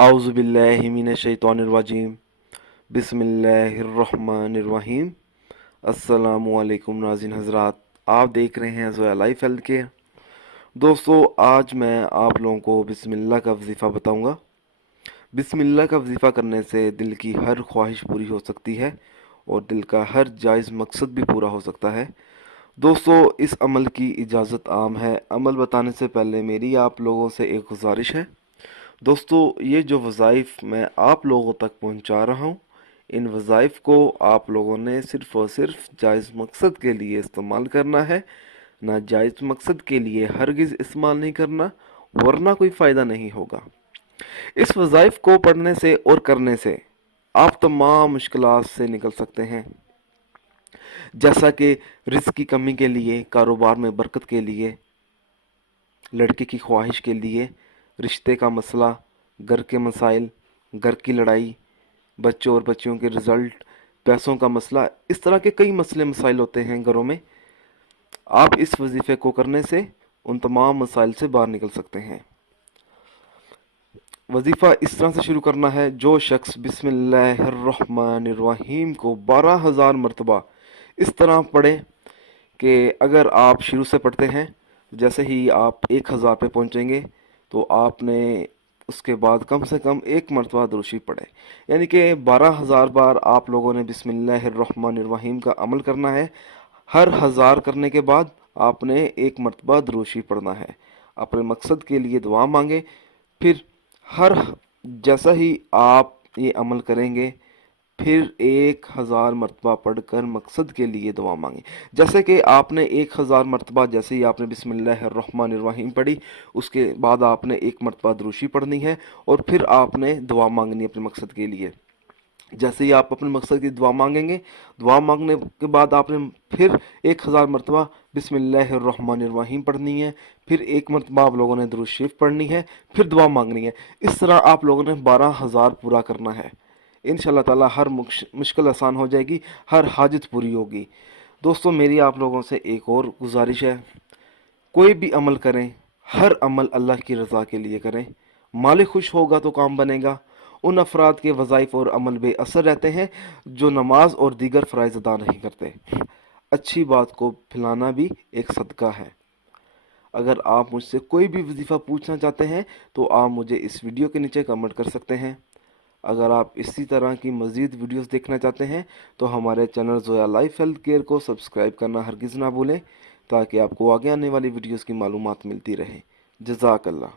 आउज़ु बिल्लाहि मिनश शैतानिर रजीम बिस्मिल्लाहिर्रहमानिर्रहीम। अस्सलामु अलैकुम नाज़रीन हज़रात, आप देख रहे हैं ज़ोया लाइफ हेल्थ केयर। दोस्तों, आज मैं आप लोगों को बिस्मिल्लाह का वजीफ़ा बताऊंगा। बिस्मिल्लाह का वजीफ़ा करने से दिल की हर ख्वाहिश पूरी हो सकती है और दिल का हर जायज़ मकसद भी पूरा हो सकता है। दोस्तों, इस अमल की इजाज़त आम है। अमल बताने से पहले मेरी आप लोगों से एक गुजारिश है। दोस्तों, ये जो वज़ाइफ मैं आप लोगों तक पहुंचा रहा हूं, इन वज़ाइफ को आप लोगों ने सिर्फ़ और सिर्फ जायज़ मकसद के लिए इस्तेमाल करना है। नाजायज़ मकसद के लिए हरगिज़ इस्तेमाल नहीं करना, वरना कोई फ़ायदा नहीं होगा। इस वज़ाइफ को पढ़ने से और करने से आप तमाम मुश्किलात से निकल सकते हैं, जैसा कि रिज़्क़ की कमी के लिए, कारोबार में बरकत के लिए, लड़के की ख्वाहिश के लिए, रिश्ते का मसला, घर के मसाइल, घर की लड़ाई, बच्चों और बच्चियों के रिज़ल्ट, पैसों का मसला। इस तरह के कई मसले मसाइल होते हैं घरों में। आप इस वजीफ़े को करने से उन तमाम मसाइल से बाहर निकल सकते हैं। वजीफ़ा इस तरह से शुरू करना है। जो शख्स बिस्मिल्लाहिर्रहमानिर्रहीम को 12,000 मरतबा इस तरह पढ़े कि अगर आप शुरू से पढ़ते हैं, जैसे ही आप 1,000 पे पहुंचेंगे तो आपने उसके बाद कम से कम एक मरतबा दुरूद शरीफ पढ़े। यानी कि 12,000 बार आप लोगों ने बिस्मिल्लाहिर्रहमानिर्रहीम का अमल करना है। हर 1,000 करने के बाद आपने एक मरतबा दुरूद शरीफ पढ़ना है। अपने मकसद के लिए दुआ मांगे। फिर हर जैसा ही आप ये अमल करेंगे, फिर 1,000 मरतबा पढ़कर मकसद के लिए दुआ मांगे। जैसे कि आपने 1,000 मरतबा जैसे ही आपने बिस्मिल्लाहिर्रहमानिर्रहीम पढ़ी, उसके बाद आपने एक मरतबा दुरूद शरीफ पढ़नी है और फिर आपने दुआ मांगनी है अपने मकसद के लिए। जैसे ही आप अपने मकसद की दुआ मांगेंगे, दुआ मांगने के बाद आपने फिर 1,000 मरतबा बिस्मिल्लाहिर्रहमानिर्रहीम पढ़नी है। फिर एक मरतबा आप लोगों ने दुरूद शरीफ पढ़नी है, फिर दुआ मांगनी है। इस तरह आप लोगों ने 12,000 पूरा करना है। इंशाल्लाह ताला हर मुश्किल आसान हो जाएगी, हर हाजत पूरी होगी। दोस्तों, मेरी आप लोगों से एक और गुजारिश है, कोई भी अमल करें, हर अमल अल्लाह की रज़ा के लिए करें। मालिक खुश होगा तो काम बनेगा। उन अफराद के वज़ाइफ और अमल बेअसर रहते हैं जो नमाज और दीगर फ़राइज़ अदा नहीं करते। अच्छी बात को फैलाना भी एक सदका है। अगर आप मुझसे कोई भी वजीफ़ा पूछना चाहते हैं तो आप मुझे इस वीडियो के नीचे कमेंट कर सकते हैं। अगर आप इसी तरह की मज़ीद वीडियोस देखना चाहते हैं तो हमारे channel Zoya life health care को सब्सक्राइब करना हरगिज़ ना भूलें, ताकि आपको आगे आने वाली वीडियोस की मालूमात मिलती रहे। जज़ाकल्लाह।